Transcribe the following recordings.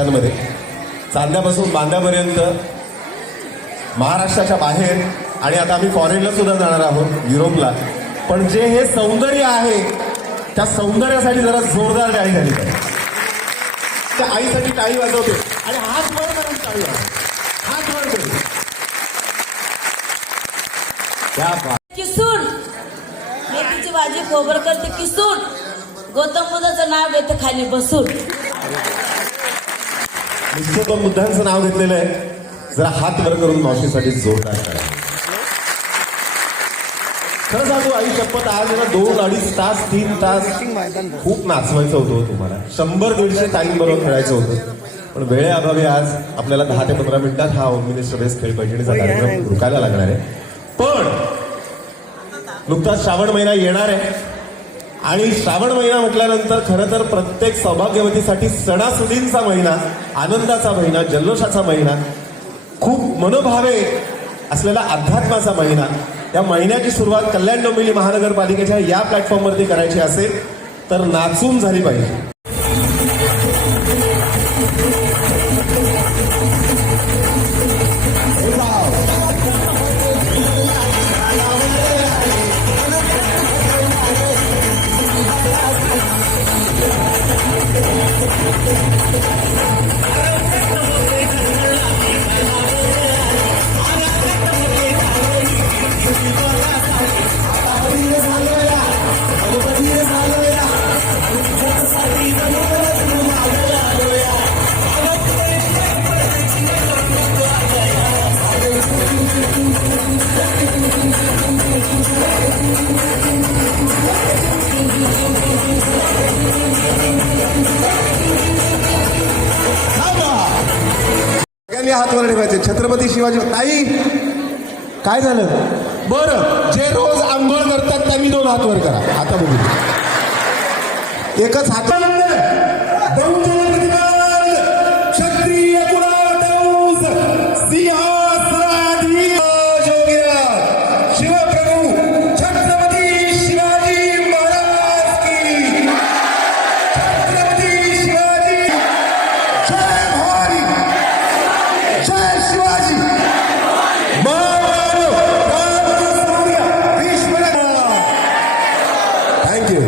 रस्त्यांमध्ये, चांद्यापासून बांद्यापर्यंत, महाराष्ट्राच्या बाहेर आणि आता आम्ही फॉरेनला सुद्धा जाणार आहोत, युरोपला. पण जे हे सौंदर्य आहे त्या सौंदर्यासाठी जरा जोरदार टाळी झाली पाहिजे. त्या आईसाठी टाळी वाजवते आणि हात वर करून टाळी वाजवते, हात वर करून. किसून मेथीची भाजी खोबर करते किसून, गौतम बुद्धाचं नाव घेते खाली बसून. गौतम बुद्धांचं नाव घेतलेलं आहे. जरा हात वर करून मावशीसाठी जोरदार करा. खरं सांगू आई शपथ, आज ना 2-2.5 तास 3 तास खूप नाचवायचं होतं तुम्हाला. 100-150 टाईम बरोबर खेळायचं होतं. पण वेळेअभावी आज आपल्याला 10 ते 15 मिनिटात हा होम मिनिस्टर बेस्ट खेळ पैठणीचा कार्यक्रम रुकायला लागणार आहे. पण नुकताच श्रावण महिना येणार आहे आणि श्रावण महिना म्हटल्यानंतर खरं तर प्रत्येक सौभाग्यवतीसाठी सणासुदींचा महिना, आनंदाचा महिना, जल्लोषाचा महिना, खूप मनोभावे असलेला अध्यात्माचा महिना. या महिन्याची सुरुवात कल्याण डोंबिवली महानगरपालिकेच्या या प्लॅटफॉर्मवरती करायची असेल तर नाचून झाली पाहिजे. सगळ्यांनी हात वर ठेवायचे. छत्रपती शिवाजी. ताई काय झालं बरं, जे रोज आंघोळ करतात त्यांनी 2 हात वर करा. आता बघू, एकच हात. क्षत्रिय कुलाटौस सिंहासनाधीश शिवप्रभू छत्रपती शिवाजी महाराज की. छत्रपती शिवाजी. जय भवानी, जय शिवाजी. थँक्यू.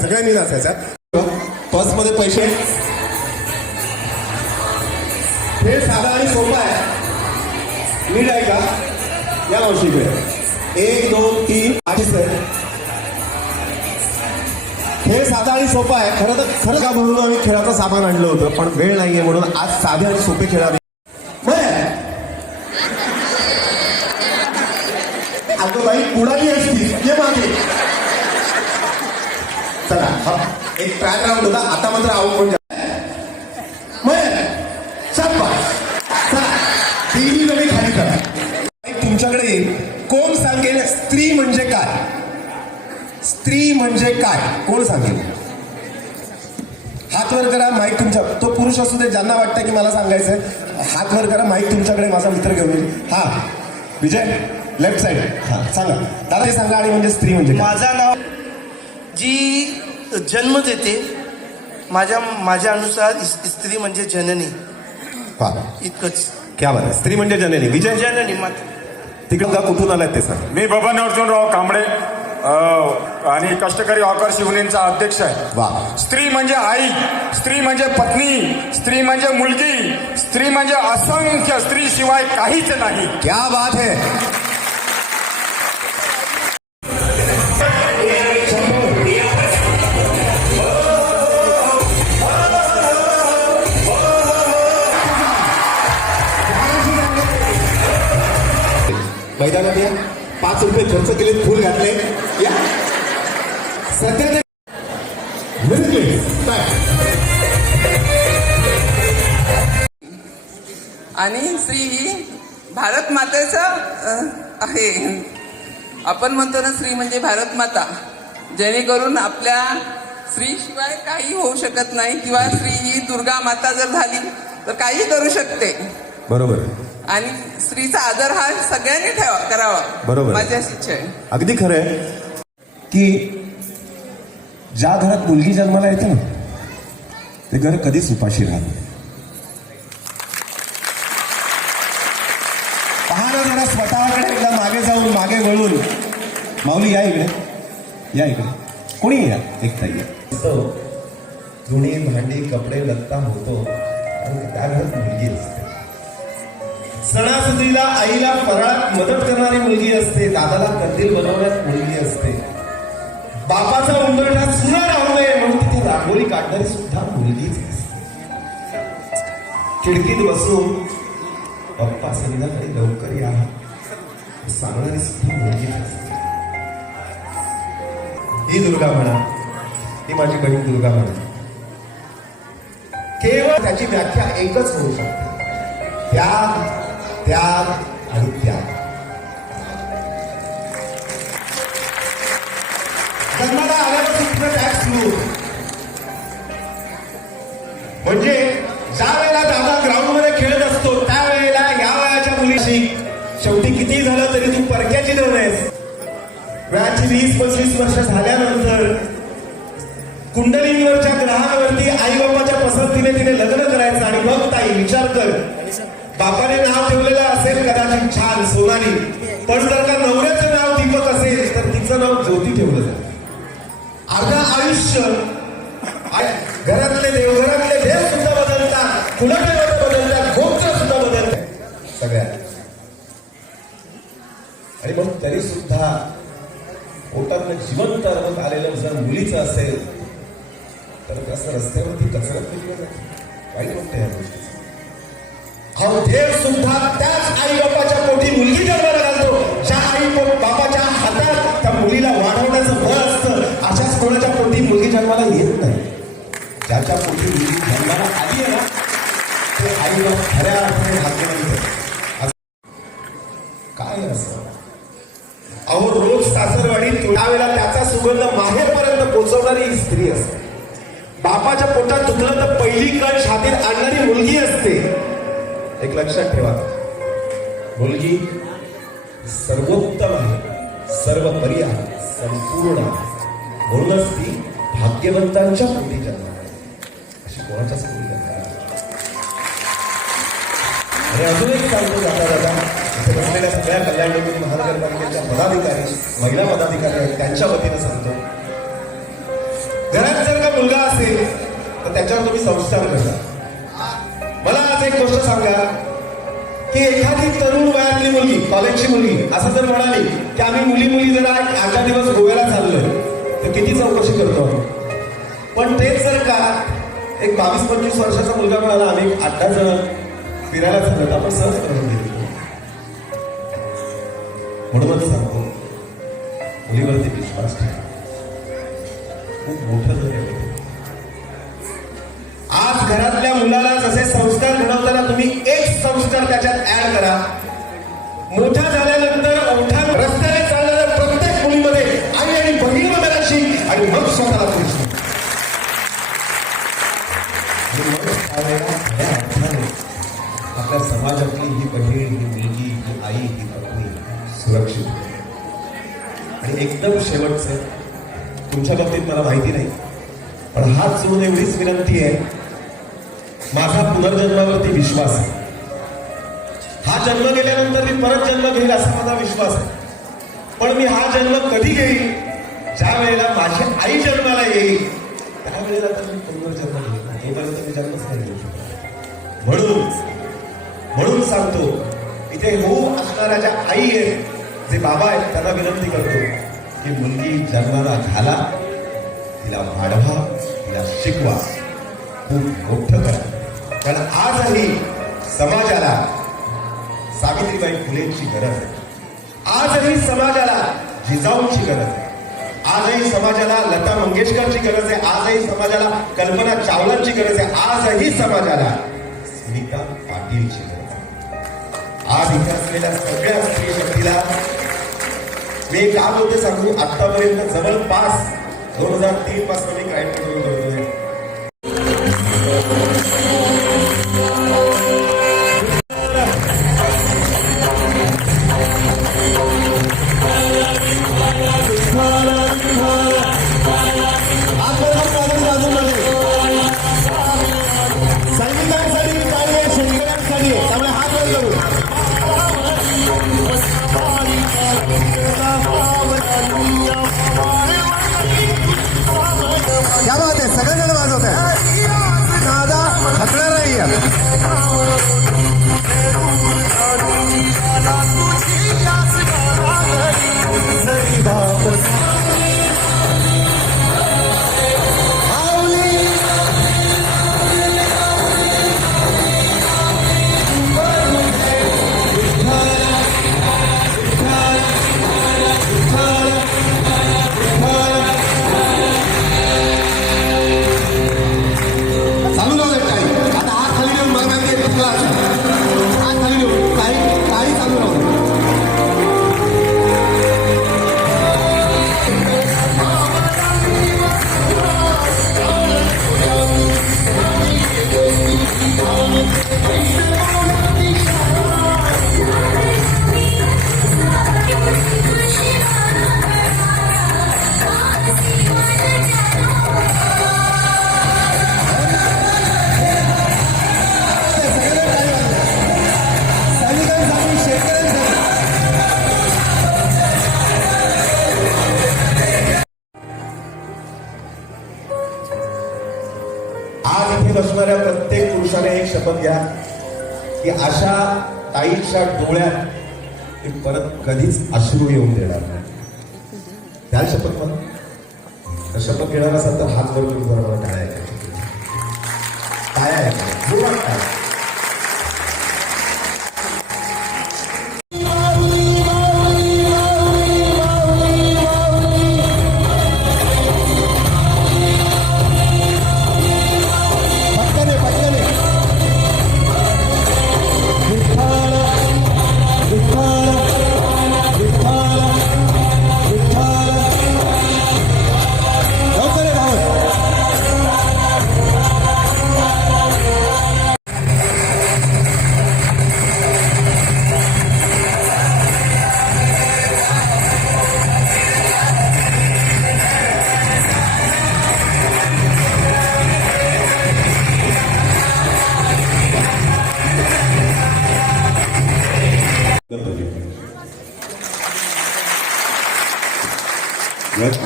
सगळ्यांनी नाचायचा. पर्समध्ये पैसे. हे साधा आणि सोपं आहे. नीट आहे का? या मावशीकडे 1 2 3 8 सर. हे साधा आणि सोपं आहे. खरं का म्हणून आम्ही खेळाचं सामान आणलं होतं, पण वेळ नाहीये म्हणून आज साधे आणि सोपे खेळावे. अगं बाई कुणाली असती ये मागे. चला एक ट्रॅक राऊंड होता, आता मात्र आऊट म्हणजे खाली करा. तुमच्याकडे येईल. कोण सांगेल स्त्री म्हणजे काय? स्त्री म्हणजे काय कोण सांगेल? हात वर करा. माईक तुमच्या, तो पुरुष असू दे ज्यांना वाटतं की मला सांगायचंय, हात वर करा. माईक तुमच्याकडे, माझा मित्र घेऊन येईल. हा विजय लेफ्ट साइड. हा सांगा दादा, हे सांगा. आणि म्हणजे स्त्री म्हणजे माझं नाव जी जन्म देते, माझ्या अनुसार स्त्री म्हणजे जननी. इतकंच. क्या बात आहे. स्त्री म्हणजे जननी. विजय जननी माता. तिकडं का कुठून आलात ते सांग. मी बबन अर्जुनराव कांबळे आणि कष्टकरी हॉकर शिवनेचा अध्यक्ष आहे. वा. स्त्री म्हणजे आई, स्त्री म्हणजे पत्नी, स्त्री म्हणजे मुलगी, स्त्री म्हणजे असंख्य, स्त्री शिवाय काहीच नाही. क्या बात है. मैदानात या. 5 रुपये खर्च केले, फुल घातले. या सध्या आणि स्त्री ही भारत मातेचं आहे. आपण म्हणतो ना स्त्री म्हणजे भारत माता, जेणेकरून आपल्या स्त्रीशिवाय काही होऊ शकत नाही. किंवा स्त्री ही दुर्गा माता जर झाली तर काही करू शकते. बरोबर. आणि स्त्रीचा आदर हा सगळ्यांनी करावा. बरोबर. माझी अशी इच्छा आहे. अगदी खरं आहे की ज्या घरात मुलगी जन्माला येते ना, ते घर कधीच उपाशी राहत. माऊली या इकडे, या इकडे, कोणी या, एक ताई या. जुनी भांडी कपडे लत्ता होतो आणि त्या घरात मुलगी असते. सणासुदीला आईला फराळात मदत करणारी मुलगी असते. दादाला कंदील बनवण्यात मुलगी असते. बापाचा उंबरठा सुना राहू नये म्हणून तिथे रांगोळी काढणारी सुद्धा मुलगीच असते. खिडकीत बसून पप्पा संध्याकाळी लवकर या सांगणारी सुद्धा मुलगीच असते. ही दुर्गा म्हणा, ही माझी बहीण दुर्गा म्हणा. केवळ त्याची व्याख्या एकच होऊ शकते, त्याग, त्याग आणि त्याग. जन्माला आल्यापासून तिथं त्याग सुरू होतो. म्हणजे ज्या वेळेला दादा ग्राउंड मध्ये खेळत असतो त्यावेळेला या वयाच्या मुलीशी शेवटी किती झालं तरी तू परक्याची नव्हेस. वयाची 20-25 वर्ष झाल्यानंतर कुंडलींवरच्या ग्रहावरती आई बापाच्या पसंतीने तिने लग्न करायचं. आणि मग ताई विचार कर, बापाने नाव ठेवलेलं असेल कदाचित छान सोनाली, पण जर का नवऱ्याचं नाव दीपक असेल तर तिचं नाव ज्योती ठेवलं जातं. अर्धा आयुष्य घरातले देव सुद्धा बदलतात, कुलदेवता बदलतात, गोत्र सुद्धा बदलतात सगळ्यात. आणि मग तरी सुद्धा पोटातलं जिवंत अर्वत आलेलं जर मुलीचं असेल तर कसं रस्त्यावरती कचरत निघलं जाते. वाईट वाटतं या गोष्टीचं. अहो देव सुद्धा त्याच आई बापाच्या पोटी मुलगी जन्माला घालतो ज्या आई बापाच्या हातात त्या मुलीला वाढवण्याचं बळ असतं. अशाच कोणाच्या पोटी मुलगी जन्माला येत नाही. ज्याच्या पोटी मुलगी जन्माला आली आहे ना ते आई बाप खऱ्या अर्थाने भाग्यवान आहेत. काय असं अहो रोज सासरवाडीत त्यावेळेला त्याचा सुगंध माहेरपर्यंत पोहोचवणारी ही स्त्री असते. बापाच्या पोटात दुखलं तर पहिली कण छातीत आणणारी मुलगी असते. एक लक्षात ठेवा, मुलगी सर्वोत्तम आहे, सर्वपरी आहे, संपूर्ण आहे. म्हणूनच ती भाग्यवंतांच्या पोटी जन्माला आहे, अशी कोणाच्याच पोटी जन्माला. आणि अजून एक सांगतो जाता इथे बसलेल्या सगळ्या कल्याण डोंबिवली महानगरपालिकेच्या पदाधिकारी, महिला पदाधिकारी आहेत त्यांच्या वतीनं सांगतो, घरात जर का मुलगा असेल तर त्याच्यावर तुम्ही संस्कार करा. मला आज एक गोष्ट सांगा की एखादी तरुण वयातली मुलगी, कॉलेजची मुलगी असं जर म्हणाली की आम्ही मुली जरा 8 दिवस गोव्याला चाललोय तर किती चौकशी करतो. पण तेच जर का एक 22-25 वर्षाचा मुलगा म्हणाला आम्ही 8 जण फिरायला चाललो, आपण सहज करून दिली. म्हणूनच सांगतो मुलीवरती विश्वास ठेवा, खूप मोठं झालं. आज घरातल्या मुलाला जसे संस्कार घडवताना तुम्ही एक संस्कार त्याच्यात ऍड करा. मोठा झाल्यानंतर मोठ्या रस्त्याने चालणाऱ्या प्रत्येक मुलीमध्ये आई आणि बहिणीमध्ये राशी आणि मग स्वतःला कृष्ण. आपल्या समाजातली ही बहीण, ही मुलगी, ही आई, ही पत्नी सुरक्षित. आणि एकदम शेवटचं तुमच्या बाबतीत मला माहिती नाही पण हात जोडून एवढीच विनंती आहे, माझा पुनर्जन्मावरती विश्वास आहे. हा जन्म गेल्यानंतर मी परत जन्म घेईल असा माझा विश्वास आहे. पण मी हा जन्म कधी घेईल, ज्या वेळेला माझी आई जन्माला येईल त्यावेळेला तर मी पुनर्जन्म घेईल, तोपर्यंत मी जन्मच नाही घेऊ शकत. म्हणून सांगतो, इथे होऊ असणाऱ्या ज्या आई आहेत, जे बाबा आहेत, त्यांना विनंती करतो की मुलगी जन्माला घाला, तिला वाढवा, तिला शिकवा, खूप मोठं करा. कारण आजही समाजाला सावित्रीबाई फुलेंची गरज आहे. आजही समाजाला जिजाऊंची गरज आहे. आजही समाजाला लता मंगेशकरची गरज आहे. आजही समाजाला कल्पना चावलांची गरज आहे. आजही समाजाला स्मिता पाटीलची गरज आहे. आज इथे असलेल्या सगळ्या स्त्री शक्तीला मी एक काम होते सांगू, आतापर्यंत जवळपास 2003 पासून मी क्राईम कंट्रोल करतोय. संगीतांसाठी शेतकऱ्यांसाठी त्यामुळे हात वर करू. आज इथे बसणाऱ्या प्रत्येक पुरुषाने एक शपथ घ्या की अशा ताईच्या डोळ्यात एक परत कधीच अश्रू येऊन देणार नाही. द्याल शपथ मला? तर शपथ घेणार असाल तर हात वर करून बरोबर काय आहे काय आहे जोरात काय पटकन आहे, पटकन आहे. विठ्ठल, विठ्ठल, विठ्ठल, विठ्ठल. लवकर आहे भाऊ.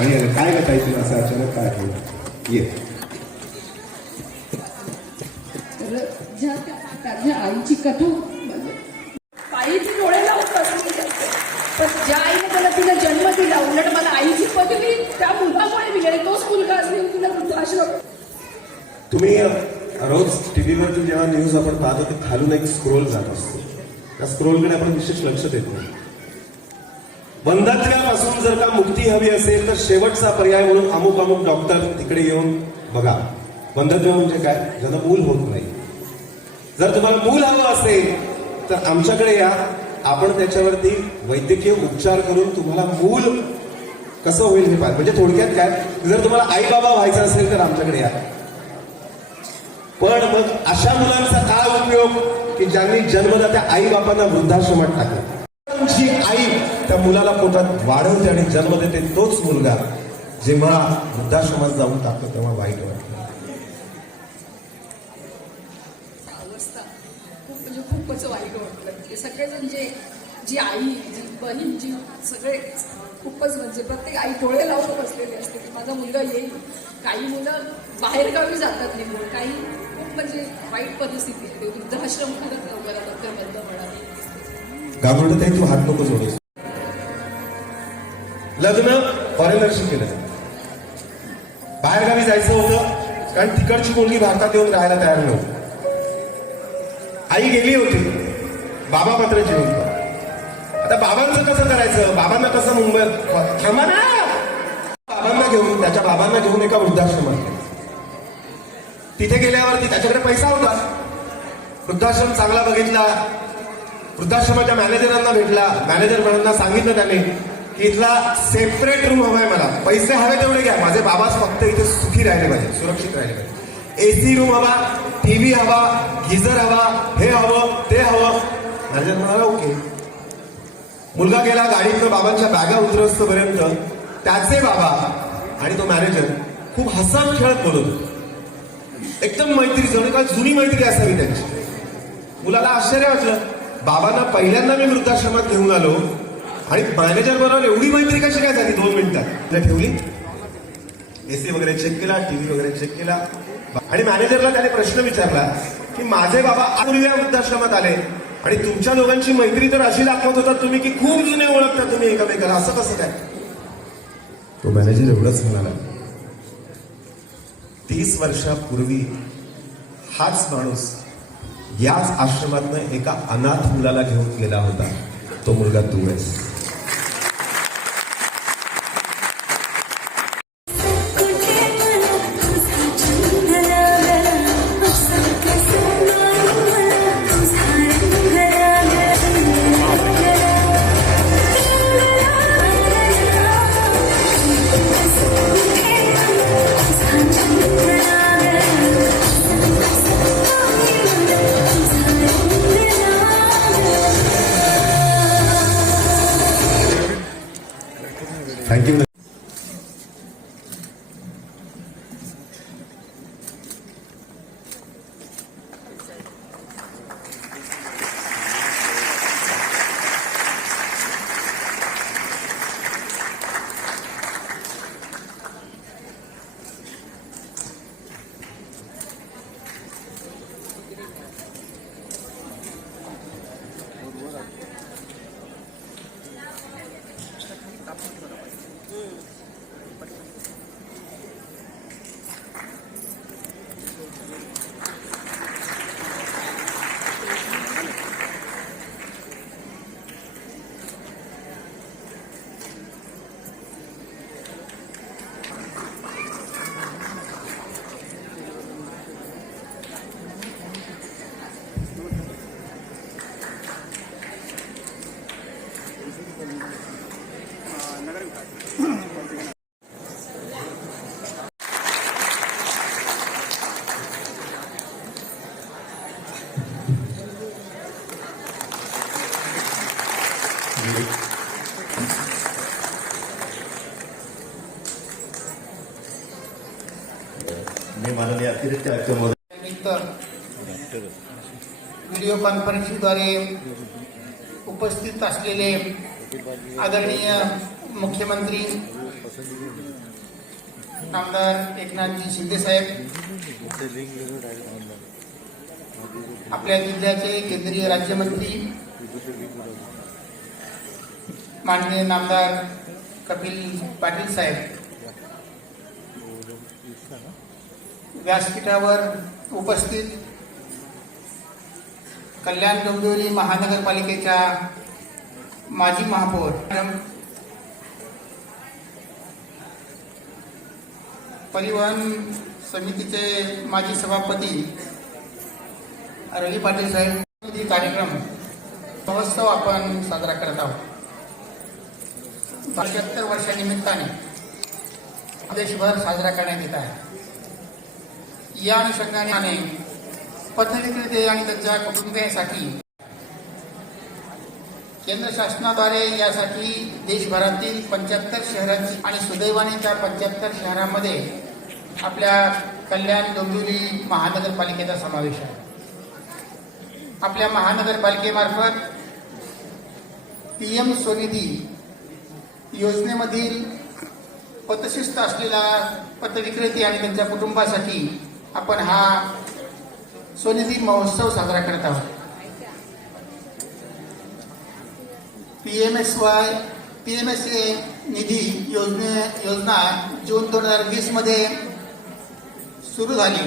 आणि काय गटायचं असं अचानक काय आठवलं? ये तर ज्या माझ्या आईची कथा आईची डोळे लावून बसली असते. पण ज्या आईने मला तिला जन्म दिला उलट मला आईची पदवी त्या मुलामुळे मिळाली. तोच मुलगा असले तिला वृद्धाश्रम. तुम्ही रोज टीव्हीवरती जेव्हा न्यूज आपण पाहतो ते खालून एक स्क्रोल जात असतो. त्या स्क्रोलकडे आपण विशेष लक्ष देत नाही. बंधत्वापासून जर का मुक्ती हवी असेल तर शेवटचा पर्याय म्हणून अमुक अमुक डॉक्टर तिकडे येऊन बघा. बंधत्व म्हणजे काय? ज्यांना मूल होत नाही. जर तुम्हाला मूल हवं असेल तर आमच्याकडे या. आपण त्याच्यावरती वैद्यकीय उपचार करून तुम्हाला मूल कसं होईल हे पाहिजे. म्हणजे थोडक्यात काय, जर तुम्हाला आई बाबा व्हायचं असेल तर आमच्याकडे या. पण मग अशा मुलांचा काय उपयोग की ज्यांनी जन्मदात्या आई बापांना वृद्धाश्रमात टाकलं. जी आई त्या मुलाला पोटात वाढवते आणि जन्म देते तोच मुलगा जेव्हा वृद्धाश्रमात जाऊन टाकतो तेव्हा वाईट वाटतं. अवस्था खूप म्हणजे खूपच वाईट वाटलं. की सगळेजण जी आई जी बहीण जी सगळे खूपच म्हणजे प्रत्येक आई डोळे लावून बसलेली असते की माझा मुलगा येईल. काही मुलं बाहेरगावी जातात निघून. काही खूप म्हणजे वाईट परिस्थिती आहे. वृद्धाश्रम खरंच लवकरात लवकर बंद पडावी. गावडत आहे तू हात नको जोडूस. लग्न फॉरेनरशी केलं. बाहेरगावी जायचं होतं कारण तिकडची मुलगी भारतात येऊन राहायला तयार नव्हती. आई गेली होती, बाबा मात्र जिवंत. आता बाबांचं कसं करायचं? बाबांना कसं मुंबईत थांबा ना. बाबांना घेऊन त्याच्या बाबांना घेऊन एका वृद्धाश्रमात गेले. तिथे गेल्यावरती त्याच्याकडे पैसा होता. वृद्धाश्रम चांगला बघितला. वृद्धाश्रमाच्या मॅनेजरांना भेटला. मॅनेजरांना सांगितलं त्याने की इथला सेपरेट रूम हवाय मला. पैसे हवे तेवढे घ्या. माझे बाबाच फक्त इथे सुखी राहिले पाहिजे, सुरक्षित राहिले पाहिजे. एसी रूम हवा, टीव्ही हवा, गिझर हवा, हे हवं ते हवं. मॅनेजर म्हणाला ओके. मुलगा गेला गाडीतनं बाबांच्या बॅगा उतरस्तपर्यंत त्याचे बाबा आणि तो मॅनेजर खूप हसत खेळत बोलत होते. एकदम मैत्री, जवळ का जुनी मैत्री असावी त्यांची. मुलाला आश्चर्य वाटलं. बाबांना पहिल्यांदा मी वृद्धाश्रमात घेऊन आलो आणि मॅनेजर बरोबर एवढी मैत्री कशी काय झाली 2 मिनिटात. ठेवली, एसी वगैरे चेक केला, टीव्ही वगैरे चेक केला आणि मॅनेजरला त्याने प्रश्न विचारला की माझे बाबा पूर्वी या वृद्धाश्रमात आले आणि तुमच्या दोघांची मैत्री तर अशी दाखवत होता तुम्ही की खूप जुने ओळखता तुम्ही एकमेकाला, असं कसं काय? तो मॅनेजर एवढंच म्हणाला, 30 वर्षापूर्वी हाच माणूस याच आश्रमातनं एका अनाथ मुलाला घेऊन गेला होता. तो मुलगा तू आहेस. मी माननीय अतिरिक्त आयुक्त महोदय निमित्त व्हिडिओ कॉन्फरन्सिंगद्वारे उपस्थित असलेले आदरणीय मुख्यमंत्री नामदार एकनाथजी शिंदे साहेब, आपल्या जिल्ह्याचे केंद्रीय राज्यमंत्री माननीय नामदार कपिल पाटील साहेब, व्यासपीठावर उपस्थित कल्याण डोंबिवली महानगरपालिकेच्या माजी महापौर परिवहन समितीचे माजी सभापती रवी पाटील साहेब, ही कार्यक्रम महोत्सव आपण साजरा करत आहोत. 75 वर्षानिमित्ताने देशभर साजरा करण्यात येत आहे. या अनुषंगाने पथविक्रेते आणि त्यांच्या कुटुंबियांसाठी केंद्र शासनाद्वारे यासाठी देशभरातील 75 शहरांची आणि सुदैवाने त्या 75 शहरांमध्ये आपल्या कल्याण डोंबिवली महानगरपालिकेचा समावेश आहे. आपल्या महानगरपालिकेमार्फत PM स्वनिधी योजनेमधील पतशिस्त असलेला पथविक्रेते आणि त्यांच्या कुटुंबासाठी आपण हा स्वनिधी महोत्सव साजरा करत आहोत. PMSA निधी योजना जून 2020 मध्ये सुरू झाली,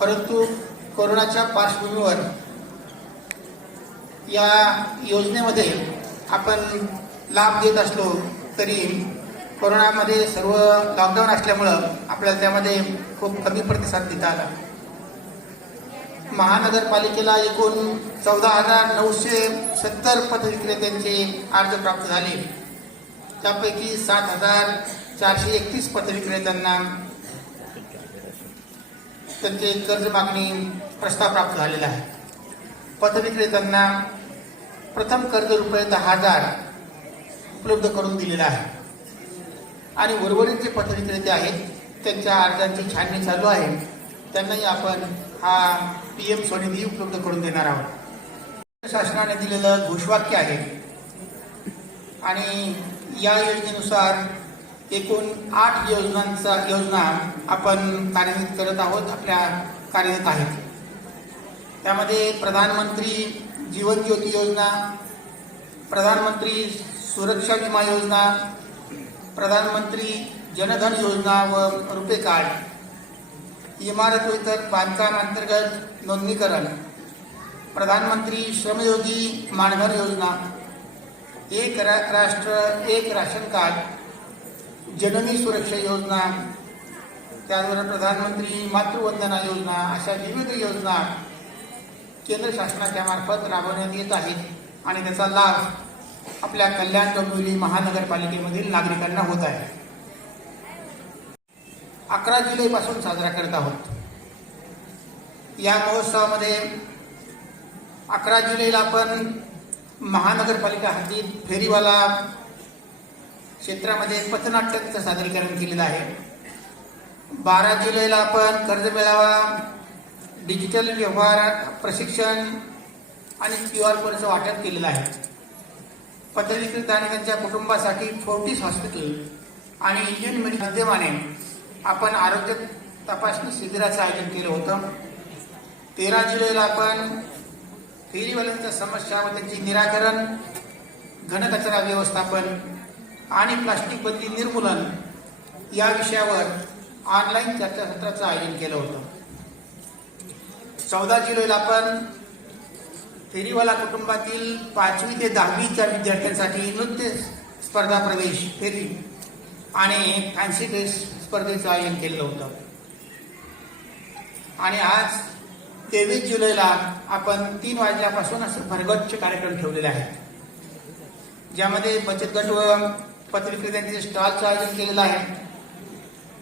परंतु कोरोनाच्या पार्श्वभूमीवर या योजनेमध्ये आपण लाभ देत असलो तरी कोरोनामध्ये सर्व लॉकडाऊन असल्यामुळं आपल्याला त्यामध्ये खूप कमी प्रतिसाद देता आला. महानगरपालिकेला एकूण 14,970 पथविक्रेत्यांचे अर्ज प्राप्त झाले. त्यापैकी 7,431 पथविक्रेत्यांना त्यांचे कर्ज मागणी प्रस्ताव प्राप्त झालेला आहे. पथविक्रेत्यांना प्रथम कर्ज रुपये 10,000 उपलब्ध करून दिलेला आहे आणि उर्वरित जे पथविक्रेते आहेत त्यांच्या अर्जांची छाननी चालू आहे. त्यांनाही आपण हा PM स्वनिधी उपलब्ध करून देणार आहोत. शासनाने दिलेलं घोषवाक्य आहे आणि या योजनेनुसार एकूण 8 योजना आपण कार्यान्वित करत आहोत, आपल्या कार्यरत आहेत. त्यामध्ये प्रधानमंत्री जीवन ज्योती योजना, प्रधानमंत्री सुरक्षा विमा योजना, प्रधानमंत्री जनधन योजना व रुपे कार्ड, इमारत व इतर बांधकाम अंतर्गत नोंदणीकरण, प्रधानमंत्री श्रमयोगी मानधन योजना, एक राष्ट्र एक राशन कार्ड, जननी सुरक्षा योजना, त्याचबरोबर प्रधानमंत्री मातृवंदना योजना, अशा विविध योजना केंद्र शासनाच्या मार्फत राबवण्यात येत आहेत आणि त्याचा लाभ आपल्या कल्याण डोंबिवली महानगरपालिकेमधील नागरिकांना होत आहे. 11 जुलैपासून साजरा करत आहोत. या महोत्सवामध्ये 11 जुलैला आपण महानगरपालिका हद्दीत फेरीवाला क्षेत्रामध्ये पथनाट्याचं सादरीकरण केलेलं आहे. 12 जुलैला आपण कर्ज मेळावा, डिजिटल व्यवहार प्रशिक्षण आणि QR कोडचं वाटप केलेलं आहे. पथविक्रेते आणि त्यांच्या कुटुंबासाठी फोर्टिस हॉस्पिटल आणि इंडियन मेडिकल माध्यमाने आपण आरोग्य तपासणी शिबिराचं आयोजन केलं होतं. 13 जुलैला आपण फेरीवाल्यांच्या समस्या व त्यांचे निराकरण, घनकचरा व्यवस्थापन आणि प्लास्टिक बंदी निर्मूलन या विषयावर ऑनलाईन चर्चासत्राचं आयोजन केलं होतं. 14 जुलैला आपण फेरीवाला कुटुंबातील 5वी ते 10वीच्या विद्यार्थ्यांसाठी नृत्य स्पर्धा प्रवेश फेरी आणि फॅन्सी ड्रेस स्पर्धेचं आयोजन केलं होतं. आणि आज 23 जुलैला आपण 3 वाजल्यापासून असं भरगच्च कार्यक्रम ठेवलेले आहेत, ज्यामध्ये बचत गट व पथविक्रेत्यांचे स्टॉलचं आयोजन केलेलं आहे.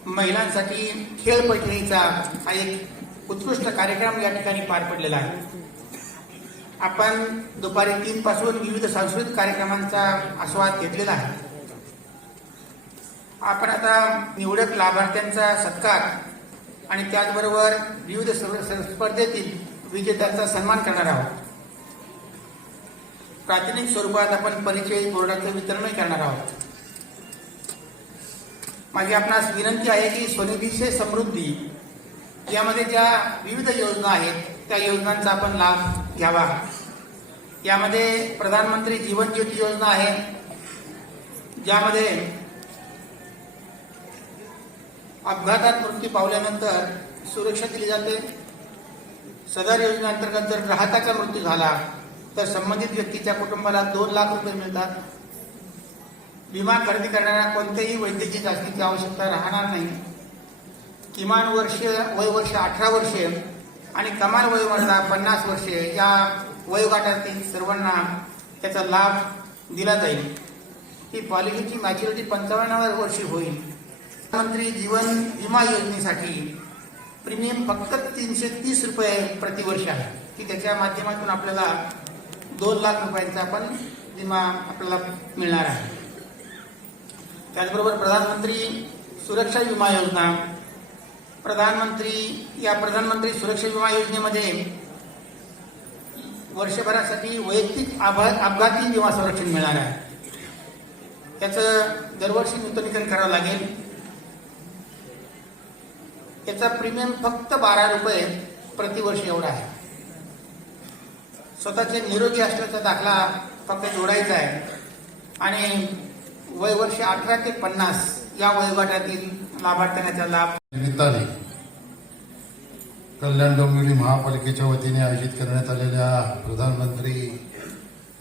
महिलांसाठी खेळ पैठणीचा हा एक उत्कृष्ट कार्यक्रम या ठिकाणी पार पडलेला आहे. आपण दुपारी 3 पासून विविध सांस्कृतिक कार्यक्रमांचा आस्वाद घेतलेला आहे. आपण आता निवडक लाभार्थ्यांचा सत्कार आणि त्याचबरोबर विविध स्पर्धेतील विजेत्यांचा सन्मान करणार आहोत. प्रातिनिधिक स्वरूपात आपण परिचय बोर्डाचं वितरणही करणार आहोत. माझी आपणास विनंती आहे की स्वनिधी से समृद्धी यामध्ये ज्या विविध योजना आहेत त्या योजनांचा आपण लाभ घ्यावा. यामध्ये प्रधानमंत्री जीवन ज्योती योजना आहे, ज्यामध्ये अपघातात मृत्यू पावल्यानंतर सुरक्षा दिली जाते. सदर योजनेअंतर्गत जर ग्राहकाचा मृत्यू झाला तर संबंधित व्यक्तीच्या कुटुंबाला 2 लाख रुपये मिळतात. विमा खरेदी करणाऱ्या कोणत्याही वैद्यकीय चाचणीची आवश्यकता राहणार नाही. किमान वय वर्ष 18 वर्षे आणि कमाल वयोमर्यादा 50 वर्षे या वयोगटातील सर्वांना त्याचा लाभ दिला जाईल. ही पॉलिसीची मॅच्युरिटी 55व्या वर्षी होईल. प्रधानमंत्री जीवन विमा योजनेसाठी प्रीमियम फक्त 330 रुपये प्रतिवर्ष आहे की त्याच्या माध्यमातून आपल्याला 2 लाख रुपयांचा आपण विमा आपल्याला मिळणार आहे. त्याचबरोबर प्रधानमंत्री सुरक्षा विमा योजना, प्रधानमंत्री सुरक्षा विमा योजनेमध्ये वर्षभरासाठी वैयक्तिक अपघाती विमा संरक्षण मिळणार आहे. त्याचं दरवर्षी नूतनीकरण करावं लागेल. याचा प्रीमियम फक्त 12 रुपये प्रतिवर्ष एवढा आहे. स्वतःचे निरोगी असल्याचा दाखला फक्त जोडायचा आहे आणि वय वर्ष 18 ते 50 या वयोगटातील लाभार्थ्यांचा लाभ निमित्ताने कल्याण डोंबिवली महापालिकेच्या वतीने आयोजित करण्यात आलेल्या प्रधानमंत्री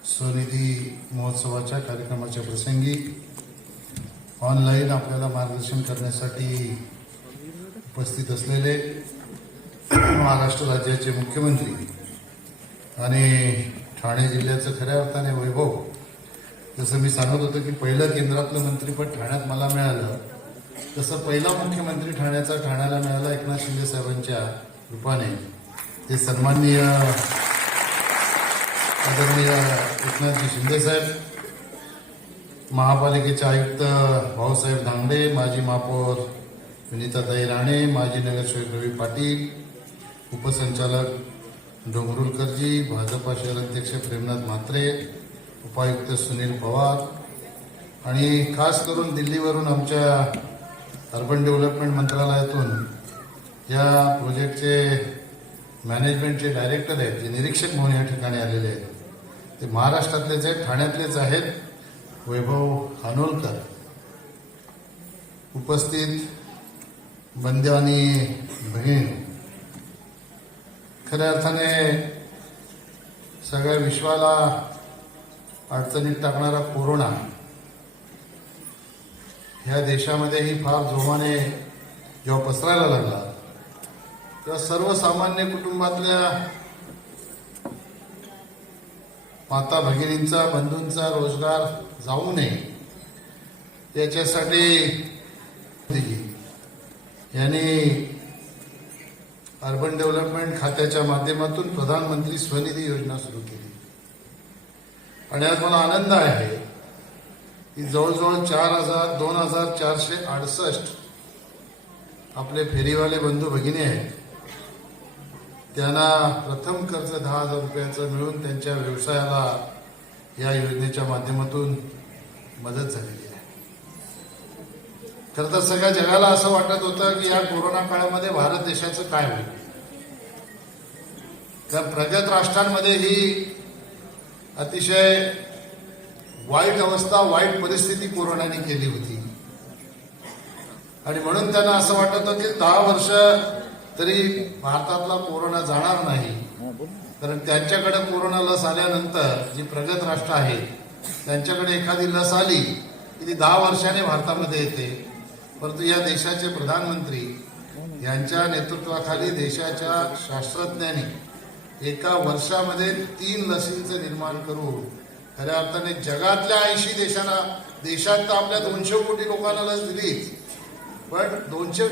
स्वनिधी महोत्सवाच्या कार्यक्रमाच्या प्रसंगी ऑनलाईन आपल्याला मार्गदर्शन करण्यासाठी उपस्थित असलेले महाराष्ट्र राज्याचे मुख्यमंत्री आणि ठाणे जिल्ह्याचं खऱ्या अर्थाने वैभव, जसं मी सांगत होतो की पहिलं केंद्रातलं मंत्रीपद ठाण्यात मला मिळालं, तसं पहिला मुख्यमंत्री ठाण्याला मिळाला एकनाथ शिंदे साहेबांच्या रूपाने. ते सन्माननीय आदरणीय एकनाथजी शिंदे साहेब, महापालिकेचे आयुक्त भाऊसाहेब धांगडे, माजी महापौर विनीताताई राणे, माजी नगरसेवक रवी पाटील, उपसंचालक डोंगरुलकरजी, भाजपा शहर अध्यक्ष प्रेमनाथ म्हात्रे, उपायुक्त सुनील पवार आणि खास करून दिल्लीवरून आमच्या अर्बन डेव्हलपमेंट मंत्रालयातून या प्रोजेक्टचे मॅनेजमेंटचे डायरेक्टर आहेत, जे निरीक्षक म्हणून या ठिकाणी आलेले आहेत, ते महाराष्ट्रातलेच आहेत, ठाण्यातलेच आहेत, वैभव हानोलकर. उपस्थित बंधू आणि बहीण, खऱ्या अर्थाने सगळ्या विश्वाला अडचणीत टाकणारा कोरोना ह्या देशामध्येही फार जोमाने जेव्हा पसरायला लागला तेव्हा सर्वसामान्य कुटुंबातल्या माता भगिनींचा, बंधूंचा रोजगार जाऊ नये याच्यासाठी यांनी अर्बन डेव्हलपमेंट खात्याच्या माध्यमातून प्रधानमंत्री स्वनिधी योजना सुरू केली. आणि आज मला आनंद आहे की जवळजवळ 2,468 आपले फेरीवाले बंधू भगिनी आहेत, त्यांना प्रथम कर्ज 10,000 रुपयाचं मिळून त्यांच्या व्यवसायाला या योजनेच्या माध्यमातून मदत झालेली आहे. खरं तर सगळ्या जगाला असं वाटत होतं की या कोरोना काळामध्ये भारत देशाचं काय होईल. त्या प्रगत राष्ट्रांमध्ये ही अतिशय वाईट अवस्था, वाईट परिस्थिती कोरोनाने केली होती आणि म्हणून त्यांना असं वाटत होतं की 10 वर्ष तरी भारतातला कोरोना जाणार नाही, कारण त्यांच्याकडे कोरोना लस आल्यानंतर जी प्रगत राष्ट्र आहेत त्यांच्याकडे एखादी लस आली की ती 10 वर्षाने भारतामध्ये येते. परंतु या देशाचे प्रधानमंत्री यांच्या नेतृत्वाखाली देशाच्या शास्त्रज्ञांनी एका वर्षामध्ये 3 लसींचं निर्माण करून खऱ्या अर्थाने जगातल्या 80 देशात तर आपल्या 200 कोटी लोकांना लस दिलीच, पण 200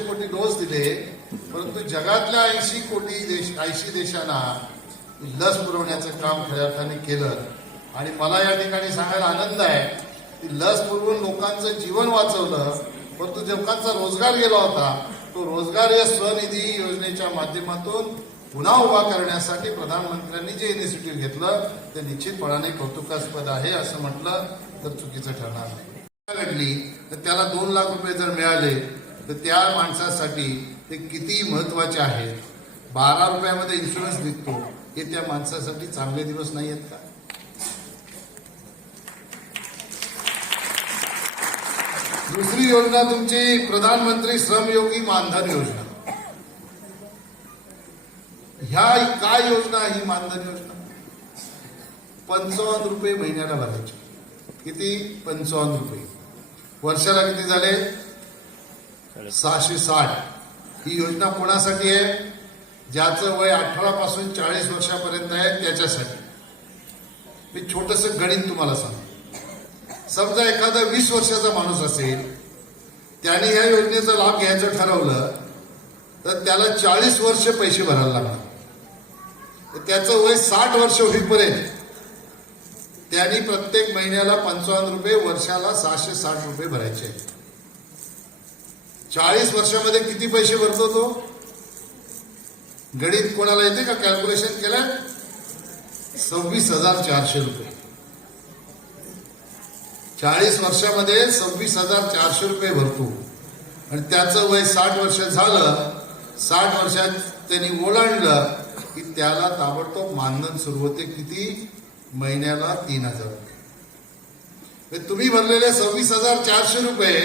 कोटी डोस दिले, परंतु जगातल्या 80 देशांना लस पुरवण्याचं काम खऱ्या अर्थाने केलं. आणि मला या ठिकाणी सांगायला आनंद आहे की लस पुरवून लोकांचं जीवन वाचवलं, परंतु लोकांचा रोजगार गेला होता तो तो रोजगार या स्वनिधी योजनेच्या माध्यमातून पुन्हा उभा करण्यासाठी प्रधानमंत्र्यांनी जे इनिशिएटिव्ह घेतलं ते निश्चितपणाने कौतुकास्पद आहे असं म्हटलं तर चुकीचं ठरणार नाही. घडली तर त्याला 2 लाख रुपये जर मिळाले तर त्या माणसासाठी ते किती महत्वाचे आहेत. 12 रुपयामध्ये इन्शुरन्स निघतो हे त्या माणसासाठी चांगले दिवस नाही आहेत का? दुसरी योजना तुमची प्रधानमंत्री श्रमयोगी मानधन योजना. ह्या काय योजना ही मानधन योजना? 55 रुपये महिन्याला भरायचे. किती? 55 रुपये. वर्षाला किती झाले? 660. ही योजना कोणासाठी आहे? ज्याचं वय 18 पासून 40 वर्षापर्यंत आहे त्याच्यासाठी. मी छोटंसं गणित तुम्हाला सांगतो. समजा एखादा 20 वर्षाचा माणूस असेल, त्याने ह्या योजनेचा लाभ घ्यायचं ठरवलं तर त्याला 40 वर्ष पैसे भरायला लागणार. तर त्याचं वय 60 वर्ष होईपर्यंत त्यांनी प्रत्येक महिन्याला 55 रुपये, वर्षाला 660 रुपये भरायचे. 40 वर्षामध्ये किती पैसे भरतो तो? गणित कोणाला येते का? कॅल्क्युलेशन केलं? 26,400 रुपये. 40 वर्षामध्ये 26,400 रुपये भरतो आणि त्याचं वय 60 वर्ष झालं. 60 वर्षात त्यांनी ओलांडलं की त्याला ताबडतोब मानधन सुरू होते. किती? महिन्याला 3,000 रुपये. तुम्ही भरलेले 26,400 रुपये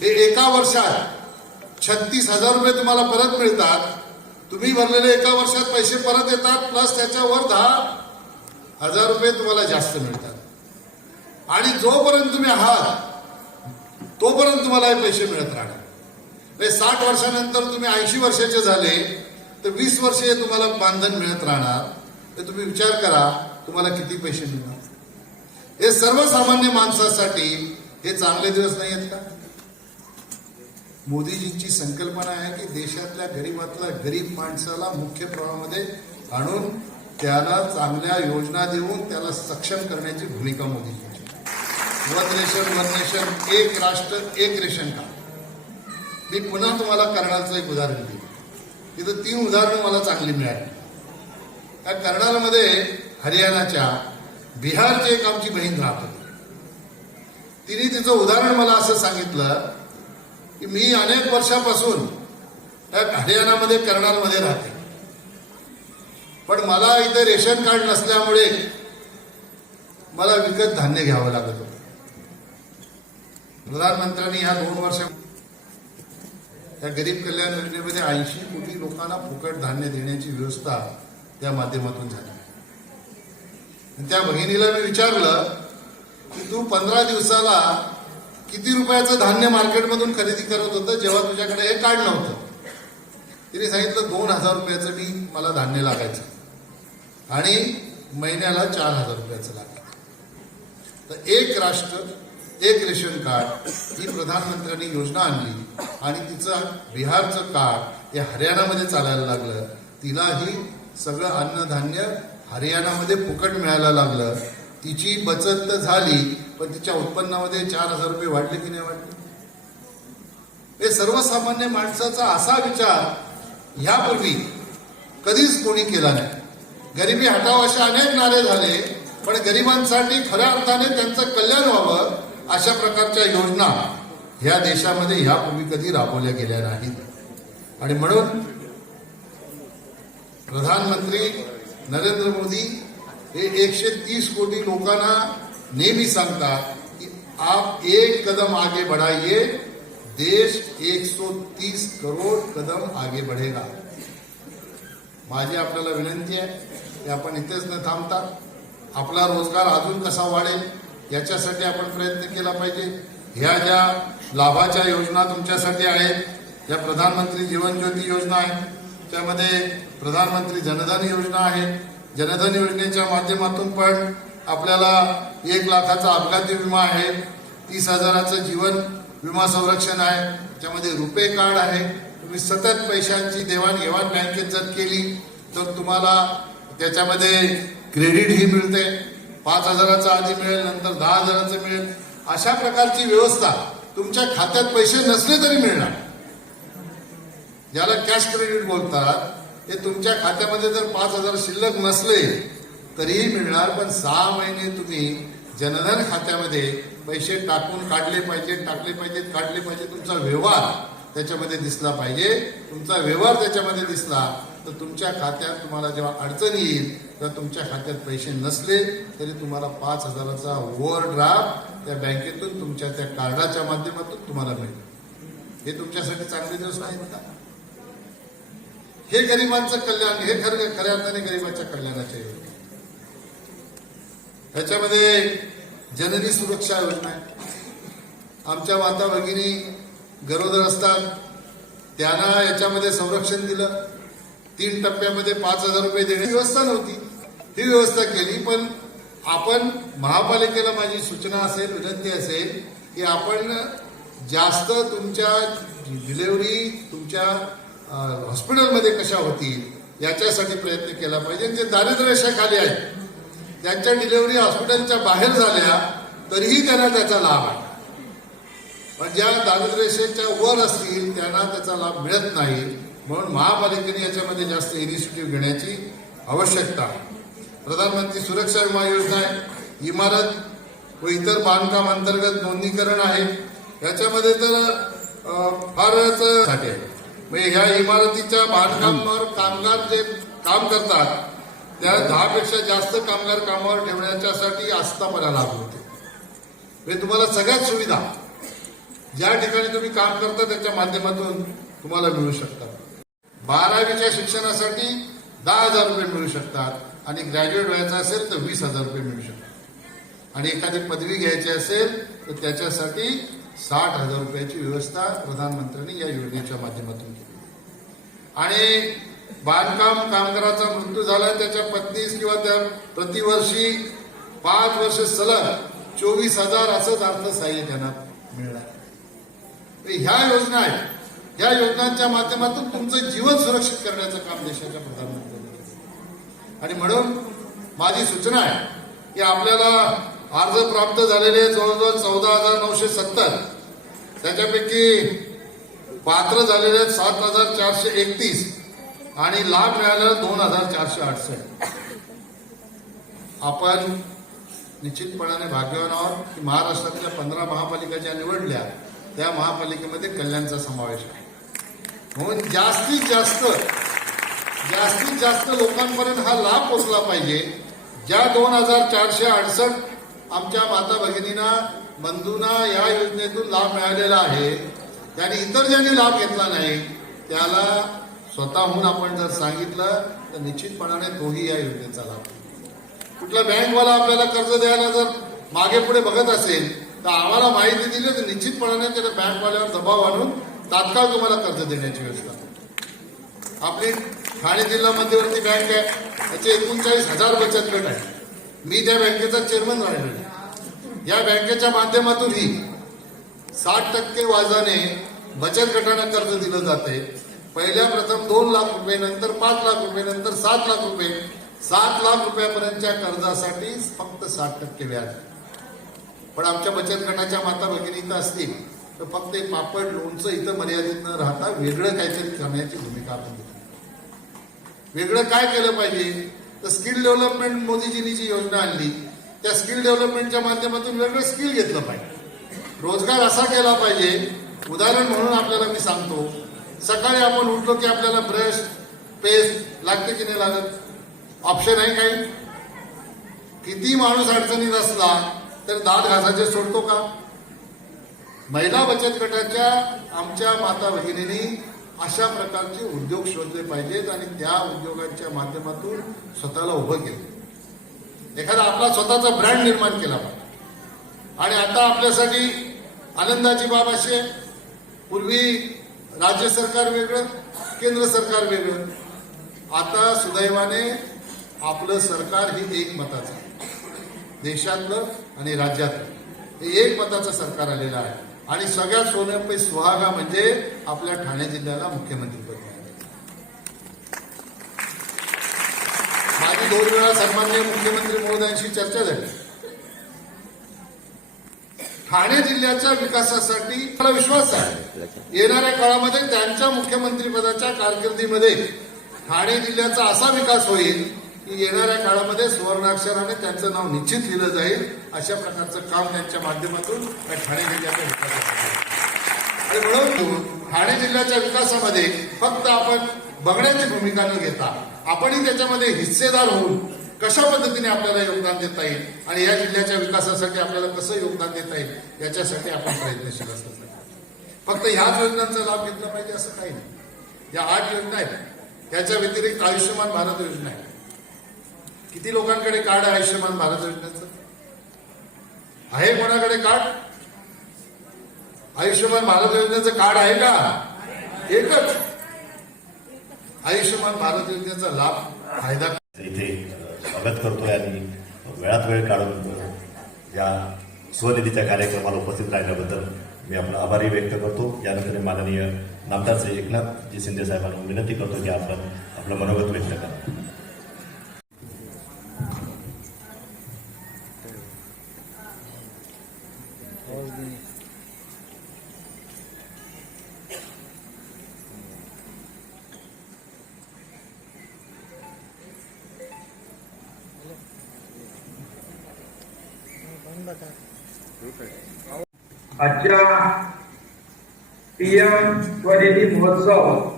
हे एका वर्षात 36,000 रुपये तुम्हाला परत मिळतात. तुम्ही भरलेले एका वर्षात पैसे परत येतात, प्लस त्याच्यावर 10,000 रुपये तुम्हाला जास्त मिळतात. आणि जोपर्यंत तुम्ही आहात तोपर्यंत तुम्हाला हे पैसे मिळत राहणार. 60 वर्षानंतर तुम्ही 80 वर्षाचे झाले तर 20 वर्षे तुम्हाला मानधन मिळत राहणार. तर तुम्ही विचार करा तुम्हाला किती पैसे मिळणार. हे सर्वसामान्य माणसासाठी हे चांगले दिवस नाही आहेत का? मोदीजींची संकल्पना आहे की देशातल्या गरीबातल्या गरीब माणसाला मुख्य प्रवाहामध्ये आणून त्याला चांगल्या योजना देऊन त्याला सक्षम करण्याची भूमिका मोदीजींची. वन नेशन, एक राष्ट्र एक रेशन कार्ड. मी पुन्हा तुम्हाला कर्नालचं एक उदाहरण देईन. तिथं 3 उदाहरणं मला चांगली मिळाली. त्या कर्नालमध्ये हरियाणाच्या बिहारची एक आमची बहीण राहत होती. तिने तिचं उदाहरण मला असं सांगितलं की मी अनेक वर्षापासून त्या हरियाणामध्ये कर्नालमध्ये राहते, पण मला इथे रेशन कार्ड नसल्यामुळे मला विकत धान्य घ्यावं लागत होतं. प्रधानमंत्र्यांनी ह्या 2 वर्षात त्या गरीब कल्याण योजनेमध्ये 80 कोटी लोकांना फुकट धान्य देण्याची व्यवस्था त्या माध्यमातून झाली. त्या बहिणीला मी विचारलं की तू 15 दिवसाला किती रुपयाचं धान्य मार्केटमधून खरेदी करत होतं जेव्हा तुझ्याकडे हे कार्ड नव्हतं? तिने सांगितलं 2,000 रुपयाचं मला धान्य लागायचं आणि महिन्याला 4,000 रुपयाचं लागायचं. तर एक राष्ट्र एक रेशन कार्ड ही प्रधानमंत्र्यांनी योजना आणली आणि तिचं बिहारचं कार्ड हे हरियाणामध्ये चालायला लागलं. तिलाही सगळं अन्नधान्य हरियाणामध्ये फुकट मिळायला लागलं. तिची बचत तर झाली, पण तिच्या उत्पन्नामध्ये 4,000 रुपये वाढले की नाही वाढले? हे सर्वसामान्य माणसाचा असा विचार यापूर्वी कधीच कोणी केला नाही. गरिबी हटाव असे अनेक नारे झाले, पण गरिबांसाठी खऱ्या अर्थाने त्यांचं कल्याण व्हावं अशा प्रकारच्या योजना ह्या देशामध्ये यापूर्वी कधी राबवल्या गेल्या नाहीत. आणि म्हणून प्रधानमंत्री नरेंद्र मोदी हे 130 कोटी लोकांना नेहमी सांगतात की आप एक कदम आगे बढ़ाइए, देश 130 करोड कदम आगे बढ़ेगा. माझी आपल्याला विनंती आहे की आपण इथेच न थांबता आपला रोजगार अजून कसा वाढेल याच्यासाठी आपण प्रयत्न केला पाहिजे. ह्या ज्या लाभाच्या योजना तुमच्यासाठी आहेत, या प्रधानमंत्री जीवन ज्योती योजना आहे, त्यामध्ये प्रधानमंत्री जनधन योजना आहे. जनधन योजनेच्या माध्यमातून पण आपल्याला 1 लाखाचा अपघाती विमा आहे, 30,000चं जीवन विमा संरक्षण आहे, त्यामध्ये रुपे कार्ड आहे. तुम्ही सतत पैशांची देवाणघेवाण बँकेत जर केली तर तुम्हाला त्याच्यामध्ये क्रेडिट ही मिळते. 5,000चं आधी मिळेल, नंतर 10,000चं मिळेल. अशा प्रकारची व्यवस्था तुमच्या खात्यात पैसे नसले तरी मिळणार. ज्याला कॅश क्रेडिट बोलतात, ते तुमच्या खात्यामध्ये जर 5,000 शिल्लक नसले तरीही मिळणार, पण 6 महिने तुम्ही जनधन खात्यामध्ये पैसे टाकून काढले पाहिजेत, काढले पाहिजे. तुमचा व्यवहार त्याच्यामध्ये दिसला पाहिजे. तुमचा व्यवहार त्याच्यामध्ये दिसला तर तुमच्या खात्यात तुम्हाला जेव्हा अडचण येईल तेव्हा तुमच्या खात्यात पैसे नसले तरी तुम्हाला 5,000चा ओव्हरड्राफ्ट त्या बँकेतून तुमच्या त्या कार्डाच्या माध्यमातून तुम्हाला मिळेल. हे तुमच्यासाठी चांगले दिवस नाहीत का? हे गरिबांचं कल्याण, हे खऱ्या अर्थाने गरिबांच्या कल्याणाचे योजना. याच्यामध्ये जननी सुरक्षा योजना आहे. आमच्या माता भगिनी गरोदर असतात त्यांना याच्यामध्ये संरक्षण दिलं. 3 टप्प्यामध्ये 5,000 रुपये देण्याची व्यवस्था नव्हती, ही व्यवस्था केली. पण आपण महापालिकेला माझी सूचना असेल, विनंती असेल की आपण जास्त तुमच्या डिलिव्हरी तुमच्या हॉस्पिटलमध्ये कशा होतील याच्यासाठी प्रयत्न केला पाहिजे. जे दारिद्र्य रेषेखाली आहेत त्यांच्या डिलिव्हरी हॉस्पिटलच्या बाहेर झाल्या तरीही त्यांना त्याचा लाभ आहे, पण ज्या दारिद्र्य रेषेच्या वर असतील त्यांना त्याचा लाभ मिळत नाही. म्हणून महापालिकेने याच्यामध्ये जास्त इनिशिएटिव्ह घेण्याची आवश्यकता आहे. प्रधानमंत्री सुरक्षा विमा योजना आहे, इमारत व इतर बांधकाम अंतर्गत नोंदणीकरण आहे. याच्यामध्ये तर फारच साठी आहे. म्हणजे ह्या इमारतीच्या बांधकामावर कामगार जे काम करतात त्या 10 पेक्षा जास्त कामगार कामावर ठेवण्याच्यासाठी आस्थापना लागू होते. म्हणजे तुम्हाला सगळ्यात सुविधा ज्या ठिकाणी तुम्ही काम करता त्याच्या माध्यमातून तुम्हाला मिळू शकतात. 12वीच्या शिक्षणासाठी 10,000 रुपये मिळू शकतात आणि ग्रॅज्युएट व्हायचं असेल तर 20,000 रुपये मिळू शकतात आणि एखादी पदवी घ्यायची असेल तर त्याच्यासाठी 60,000 रुपयाची व्यवस्था प्रधानमंत्र्यांनी या योजनेच्या माध्यमातून केली. आणि बांधकाम कामगाराचा मृत्यू झाला त्याच्या पत्नीस किंवा त्या प्रतिवर्षी 5 वर्ष सलग 24,000 असंच अर्थसहाय्य त्यांना मिळणार. ह्या योजना आहेत. ह्या योजनांच्या माध्यमातून तुमचं जीवन सुरक्षित करण्याचं काम देशाच्या प्रधानमंत्र्यांनी केलं. आणि म्हणून माझी सूचना आहे की आपल्याला अर्ज प्राप्त झालेले जवळजवळ 14,970, त्याच्यापैकी पात्र झालेले 7,431 आणि लाभ मिळालेला 2,468. आपण निश्चितपणाने भाग्यवान आहोत की महाराष्ट्रातल्या 15 महापालिका ज्या निवडल्या त्या महापालिकेमध्ये कल्याणचा समावेश आहे. म्हणून जास्तीत जास्त लोकांपर्यंत हा लाभ पोचला पाहिजे. ज्या 2,468 आमच्या माता भगिनींना बंधूंना या योजनेतून लाभ मिळालेला आहे त्यांनी इतर ज्यांनी लाभ घेतला नाही त्याला स्वतःहून आपण जर सांगितलं तर निश्चितपणाने तोही या योजनेचा लाभ. कुठला बँकवाला आपल्याला कर्ज द्यायला जर मागे पुढे बघत असेल तर आम्हाला माहिती दिली तर निश्चितपणाने त्याला बँकवाल्यावर दबाव आणून तात्काळ तुम्हाला कर्ज देण्याची व्यवस्था. आपली ठाणे जिल्हा मध्यवर्ती बँक आहे, त्याचे 39,000 बचत गट आहे. मी त्या बँकेचा चेअरमन राहिलेलो. या बँकेच्या माध्यमातूनही 60% व्याजाने बचत गटांना कर्ज दिलं जाते. पहिल्या प्रथम 2 लाख रुपये, नंतर 5 लाख रुपये, नंतर 7 लाख रुपये. 7 लाख रुपयापर्यंतच्या कर्जासाठी फक्त 60% व्याज. पण आमच्या बचत गटाच्या माता भगिनी इथं असतील तर फक्त एक पापड लोणचं इथं मर्यादित न राहता वेगळं काहीतरी करण्याची भूमिका आपण घेतली. वेगळं काय केलं पाहिजे तर स्किल डेव्हलपमेंट मोदीजींनी जी योजना आणली त्या स्किल डेव्हलपमेंटच्या माध्यमातून वेगळं स्किल घेतलं पाहिजे. रोजगार असा केला पाहिजे. उदाहरण म्हणून आपल्याला मी सांगतो, सकाळी आपण उठलो की आपल्याला ब्रश पेस्ट लागते की नाही लागत? ऑप्शन आहे काही? किती माणूस अडचणीत असला तर दात घासाचे सोडतो का? महिला बचत गटाच्या आमच्या माता भगिनींनी अशा प्रकारचे उद्योग शोधले पाहिजेत आणि त्या उद्योगांच्या माध्यमातून स्वतःला उभं केलं. एखादा आपला स्वतःचा ब्रँड निर्माण केला पाहिजे. आणि आता आपल्यासाठी आनंदाची बाब अशी आहे, पूर्वी राज्य सरकार वेगळं, केंद्र सरकार वेगळं. आता सुदैवाने आपलं सरकार ही एकमताचं आहे. देशातलं आणि राज्यातलं हे एकमताचं सरकार आलेलं आहे. आणि सगळ्यात सोन्यापै सुहागा म्हणजे आपल्या ठाणे जिल्ह्याला मुख्यमंत्रीपद मिळाले. माझी 2 वेळा सन्माननीय मुख्यमंत्री महोदयांशी चर्चा झाली ठाणे जिल्ह्याच्या विकासासाठी मला विश्वास आहे येणाऱ्या काळामध्ये त्यांच्या मुख्यमंत्रीपदाच्या कारकिर्दीमध्ये ठाणे जिल्ह्याचा असा विकास होईल की येणाऱ्या काळामध्ये सुवर्णाक्षराने त्यांचं नाव निश्चित लिहिलं जाईल. अशा प्रकारचं काम त्यांच्या माध्यमातून या ठाणे जिल्ह्याच्या विकासासाठी. आणि म्हणून ठाणे जिल्ह्याच्या विकासामध्ये फक्त आपण बघण्याची भूमिका न घेता आपणही त्याच्यामध्ये हिस्सेदार होऊन कशा पद्धतीने आपल्याला योगदान देता येईल आणि या जिल्ह्याच्या विकासासाठी आपल्याला कसं योगदान देता येईल याच्यासाठी आपण प्रयत्नशील असलं पाहिजे. फक्त ह्याच योजनांचा लाभ घेतला पाहिजे असं काही नाही. या 8 योजना आहेत. याच्या व्यतिरिक्त आयुष्यमान भारत योजना आहे. किती लोकांकडे कार्ड आहे आयुष्यमान भारत योजनेचं? आहे कोणाकडे कार्ड? आयुष्यमान भारत योजनेचं कार्ड आहे का? एकच. आयुष्यमान भारत योजनेचा लाभ फायदा इथे स्वागत करतोय आणि वेळात वेळ काढून या स्वनिधीच्या कार्यक्रमाला उपस्थित राहिल्याबद्दल मी आपला आभारी व्यक्त करतो. यानंतर माननीय नामदार श्री एकनाथजी शिंदे साहेबांना विनंती करतो की आपण आपलं मनोगत व्यक्त करा. आजच्या पीएम स्वनिधी महोत्सव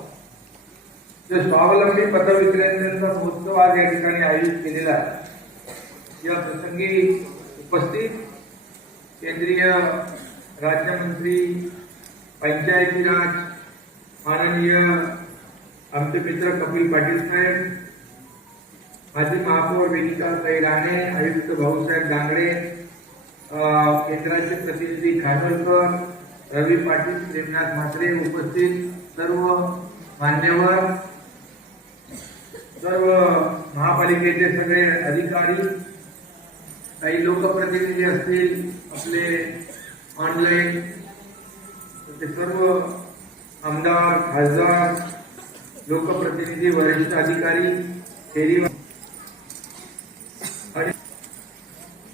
जो स्वावलंबी पथविक्रेत्यांचा महोत्सव आज या ठिकाणी आयोजित केलेला आहे. या प्रसंगी उपस्थित केंद्रीय राज्यमंत्री पंचायती राज माननीय आमचे मित्र कपिल पाटील साहेब, माजी महापौर वेदिकाताई राणे, आयुक्त भाऊसाहेब डांगरे, केंद्राचे प्रतिनिधी खानोलकर, रवी पाटील, प्रेमनाथ म्हात्रे, उपस्थित सर्व मान्यवर, सर्व महापालिकेचे सगळे अधिकारी, काही लोकप्रतिनिधी असतील आपले ऑनलाईन, ते सर्व आमदार, खासदार, लोकप्रतिनिधी, वरिष्ठ अधिकारी, फेरी आणि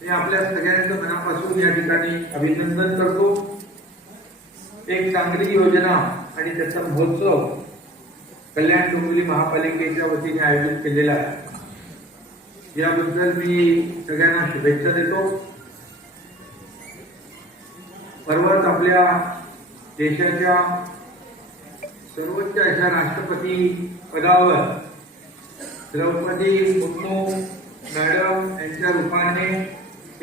मी आपल्या सगळ्यांचं मनापासून या ठिकाणी अभिनंदन करतो. एक चांगली योजना आणि त्याचा महोत्सव कल्याण डोंबिवली महापालिकेच्या वतीने आयोजित केलेला आहे. याबद्दल मी सगळ्यांना शुभेच्छा देतो. परवाच आपल्या देशाच्या सर्वोच्च अशा राष्ट्रपती पदावर द्रौपदी मुर्मू मॅडम यांच्या रूपाने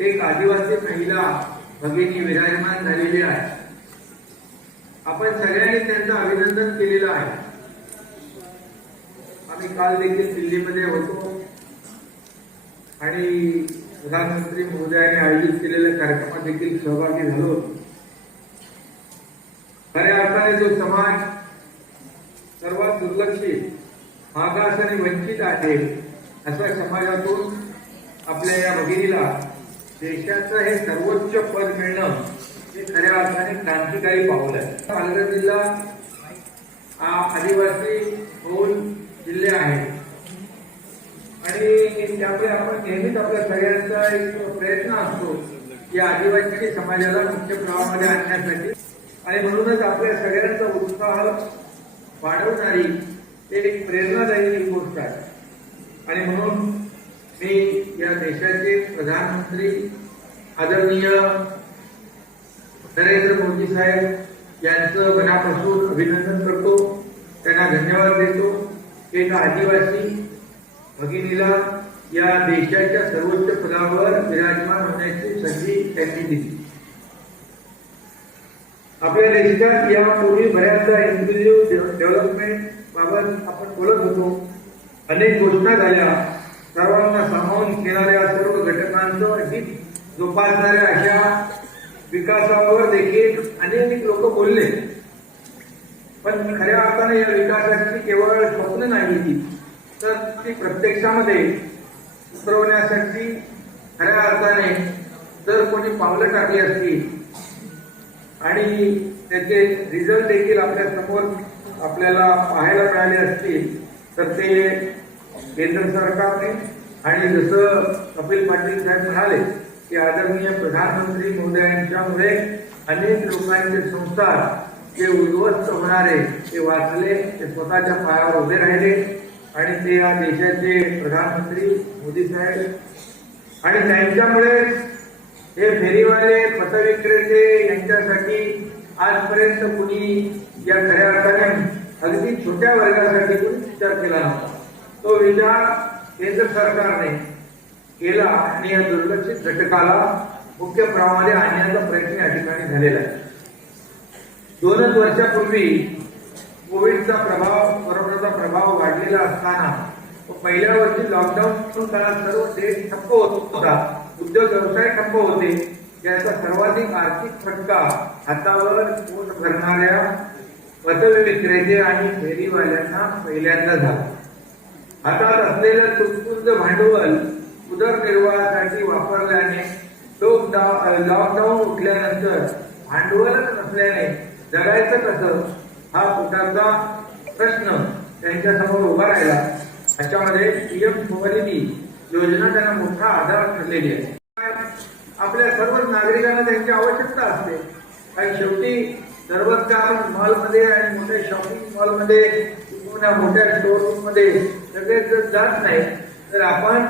एक आदिवासी महिला भगिनी विराजमान झालेली आहे. आपण सगळ्यांनी त्यांचं अभिनंदन केलेलं आहे. आम्ही काल देखील दिल्लीमध्ये होतो आणि प्रधानमंत्री महोदयांनी आयोजित केलेल्या कार्यक्रमात देखील सहभागी झालो. खऱ्या अर्थाने जो समाज सर्वात दुर्लक्षित, मागास आणि वंचित आहे अशा समाजातून आपल्या या भगिनीला देशाचं हे सर्वोच्च पद मिळणं हे खऱ्या अर्थाने क्रांतिकारी पाऊल आहे. पालघर जिल्हा हा आदिवासी बहुल जिल्हे आहे आणि त्यामुळे आपण नेहमीच आपल्या सगळ्यांचा एक प्रयत्न असतो की आदिवासी समाजाला मुख्य प्रवाहामध्ये आणण्यासाठी, आणि म्हणूनच आपल्या सगळ्यांचा उत्साह वाढवणारी एक प्रेरणादायी गोष्ट आहे. आणि म्हणून मी या देशाचे प्रधानमंत्री आदरणीय नरेंद्र मोदी साहेब यांचं मनापासून अभिनंदन करतो, त्यांना धन्यवाद देतो. एक आदिवासी भगिनीला या देशाच्या सर्वोच्च पदावर विराजमान होण्याची संधी त्यांनी दिली. आपल्या देशात यापूर्वी बऱ्याचदा इन्क्लुझिव्ह डेव्हलपमेंट बाबत आपण बोलत होतो. अनेक घोषणा झाल्या, सर्वांना सामावून घेणाऱ्या सर्व घटकांचं हित जोपासणाऱ्या अशा विकासावर देखील अनेक लोक बोलले. पण खऱ्या अर्थाने या विकासाची केवळ स्वप्न नाही ती, तर ती प्रत्यक्षामध्ये उतरवण्यासाठी खऱ्या अर्थाने जर कोणी पावलं टाकली असतील आणि त्याचे रिझल्ट देखील आपल्या समोर आपल्याला पाहायला मिळाले असतील तर ते केंद्र सरकारने, आणि जसं कपिल पाटील साहेब म्हणाले की आदरणीय प्रधानमंत्री महोदयांच्यामुळे अनेक लोकांचे संसार जे उद्ध्वस्त होणारे ते वाचले, ते स्वतःच्या पायावर उभे राहिले आणि ते या देशाचे प्रधानमंत्री मोदी साहेब आणि त्यांच्यामुळे हे फेरीवाले पथविक्रेते यांच्यासाठी आजपर्यंत कुणी या खऱ्या अर्थाने अगदी छोट्या वर्गासाठी कुणी विचार केला नव्हता. तो विचार केंद्र सरकारने केला आणि या दुर्लक्षित घटकाला मुख्य प्रवाहामध्ये आणण्याचा प्रयत्न या ठिकाणी झालेला आहे. 2 वर्षापूर्वी कोविडचा प्रभाव, कोरोनाचा प्रभाव वाढलेला असताना पहिल्या वर्षी लॉकडाऊन काळात सर्व देश ठप्प होता, उद्योग व्यवसाय ठप्प होते. याचा सर्वाधिक आर्थिक फटका हातावर पोट भरणाऱ्या पथविक्रेते आणि फेरीवाल्यांना पहिल्यांदा झाला. हातात असलेलं तुटपुंज भांडवल उदरनिर्वाहासाठी वापरल्याने लॉकडाऊन उठल्यानंतर भांडवलच नसल्याने जगायचं कसं हा पोटाचा प्रश्न त्यांच्यासमोर उभा राहिला. त्याच्यामध्ये पीएम स्वनिधी योजना त्यांना मोठा आधार ठरलेली आहे. आपल्या सर्व नागरिकांना त्यांची आवश्यकता असते आणि शेवटी दररोजच्या आपण मॉलमध्ये आणि मोठ्या शॉपिंग मॉलमध्ये किंवा मोठ्या स्टोर मध्ये सगळेच जर जात नाही तर आपण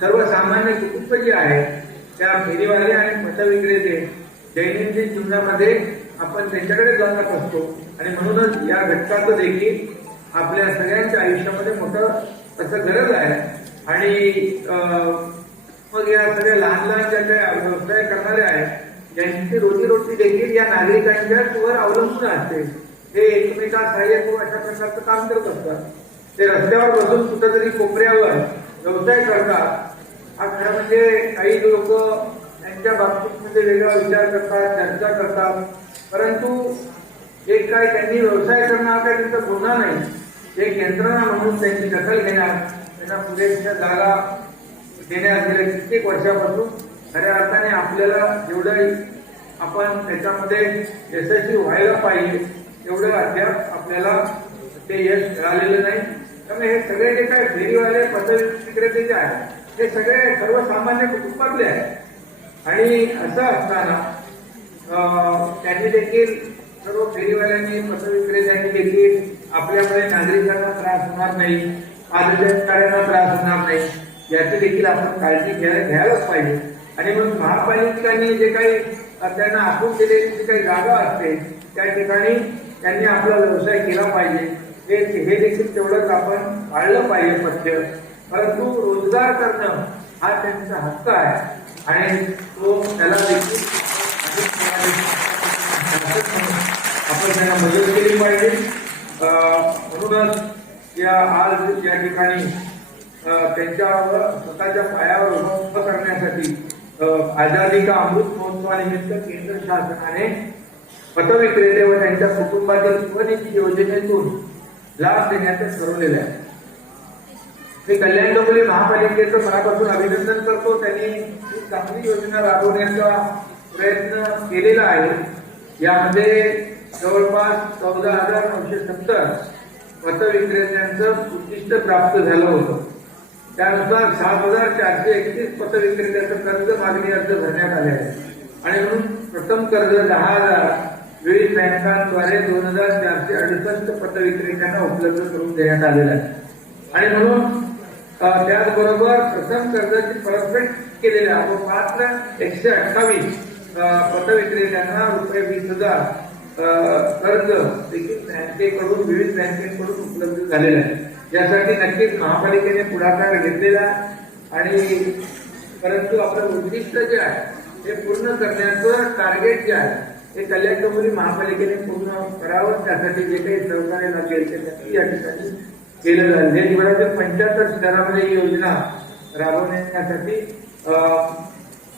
सर्वसामान्य कुटुंब जे आहे त्या फेरीवाले आणि पथविक्रेते दैनंदिन जीवनामध्ये आपण त्यांच्याकडे जात असतो आणि म्हणूनच या घटकाचं देखील आपल्या सगळ्यांच्या आयुष्यामध्ये मोठं असं गरज आहे. आणि मग या सगळ्या लहान लहान ज्या काही व्यवसाय करणारे आहेत यांची रोजीरोटी देखील या नागरिकांच्याच वर अवलंबून असते. ते एकमेकांना सहाय्य करून अशा प्रकारचं काम करत असतात. ते रस्त्यावर बसून कुठंतरी कोपऱ्यावर व्यवसाय करतात. हा खरं म्हणजे काही लोक त्यांच्या बाबतीत मध्ये वेगळा विचार करतात, चर्चा करतात, परंतु एक काय त्यांनी व्यवसाय करणं हा काही त्यांचा गुन्हा नाही. एक यंत्रणा म्हणून त्यांची दखल घेणार, त्यांना पुरेशा जागा देण्यात गेल्या कित्येक वर्षापासून खऱ्या अर्थाने आपल्याला जेवढं आपण त्याच्यामध्ये यशस्वी व्हायला पाहिजे तेवढं अद्याप आपल्याला ते यश मिळालेलं नाही. त्यामुळे हे सगळे जे काय फेरीवाले पथविक्रेते जे आहेत ते सगळे सर्वसामान्य कुटुंबातले आहेत आणि असं असताना त्यांनी देखील सर्व फेरीवाल्यांनी पथविक्रेत्यांनी देखील आपल्यामुळे नागरिकांना त्रास होणार नाही, पादचाऱ्यांना त्रास होणार नाही याची देखील आपण काळजी घ्यायलाच पाहिजे. आणि मग महापालिकांनी जे काही त्यांना आखून दिलेली जी काही जागा असते त्या ठिकाणी त्यांनी आपला व्यवसाय केला पाहिजे. हे देखील तेवढंच आपण पाळलं पाहिजे पथ्य. परंतु रोजगार करणं हा त्यांचा हक्क आहे आणि तो त्याला देखील आपण त्यांना मदत केली पाहिजे. म्हणूनच आज या ठिकाणी त्यांच्यावर स्वतःच्या पायावर उभं करण्यासाठी आझादी का अमृत महोत्सवानिमित्त केंद्र शासनाने पथविक्रेते व त्यांच्या कुटुंबातील स्वनिधी योजनेतून लाभ देण्याचं ठरवलेलं आहे. मी कल्याण डोंबिवली महापालिकेचं मनापासून अभिनंदन करतो. त्यांनी ही चांगली योजना राबवण्याचा प्रयत्न केलेला आहे. यामध्ये जवळपास 14,970 पथविक्रेत्यांचं उद्दिष्ट प्राप्त झालं होतं. त्यानुसार 7,431 पथविक्रेत्यांचं कर्ज मागणी अर्ज भरण्यात आले आहे आणि म्हणून प्रथम कर्ज 10,000 विविध बँकांद्वारे 2,468 पथविक्रेत्यांना उपलब्ध करून देण्यात आलेलं आहे. आणि म्हणून त्याचबरोबर प्रथम कर्जाची परतफेड केलेल्या व पात्र 128 पथविक्रेत्यांना रुपये 20,000 कर्ज देखील बँकेकडून विविध बँकेकडून उपलब्ध झालेलं आहे. यासाठी नक्कीच महापालिकेने पुढाकार घेतलेला आणि परंतु आपलं उद्दिष्ट जे आहे ते पूर्ण करण्याचं टार्गेट जे आहे ते कल्याण डोंबिवली महापालिकेने पूर्ण करावं. त्यासाठी जे काही सहकार्य लागेल ते नक्की या ठिकाणी केलं जाईल. देशभरातील 75 शहरामध्ये ही योजना राबवण्यासाठी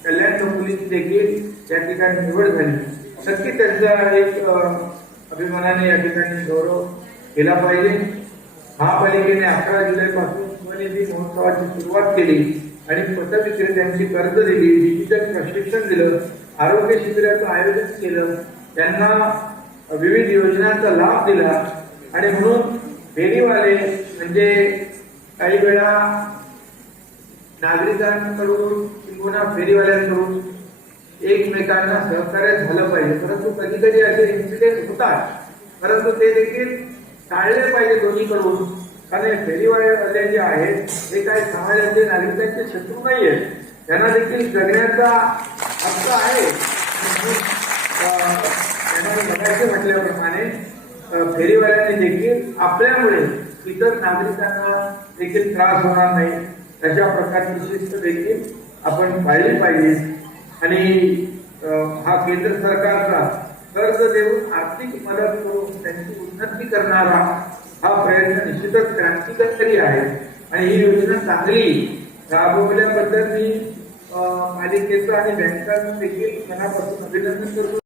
कल्याण डोंबिवलीची देखील या ठिकाणी निवड झाली. नक्की त्यांचा एक अभिमानाने या ठिकाणी गौरव केला पाहिजे. महापालिकेने 11 जुलैपासून स्वनिधी महोत्सवाची सुरुवात केली आणि पथविक्रेत्यांची कर्ज दिली, डिजिटल प्रशिक्षण दिलं, आरोग्य शिबिराचं आयोजन केलं, त्यांना विविध योजनांचा लाभ दिला. आणि म्हणून फेरीवाले म्हणजे काही वेळा नागरिकांकडून किंवा फेरीवाल्यांकडून एकमेकांना सहकार्य झालं पाहिजे. परंतु कधी कधी असे इन्सिडेंट होतात, परंतु ते देखील टाळले पाहिजे दोन्हीकडून. कारण हे फेरीवाले जे आहेत हे काही समाजाचे नागरिकांचे शत्रू नाही आहेत, त्यांना देखील जगण्याचा हक्क आहे. त्यांना मगाशी म्हटल्याप्रमाणे फेरीवाल्यांनी देखील आपल्यामुळे इतर नागरिकांना देखील त्रास होणार नाही अशा प्रकारची शिस्त देखील आपण पाळली पाहिजे. आणि हा केंद्र सरकारचा कर्ज देऊन आर्थिक मदत करून त्यांची उन्नती करणारा हा प्रयत्न निश्चितच क्रांतिकारी आहे. आणि ही योजना चांगली राबवल्याबद्दल मी पालिकेचं आणि बँकांचं देखील मनापासून अभिनंदन करतो.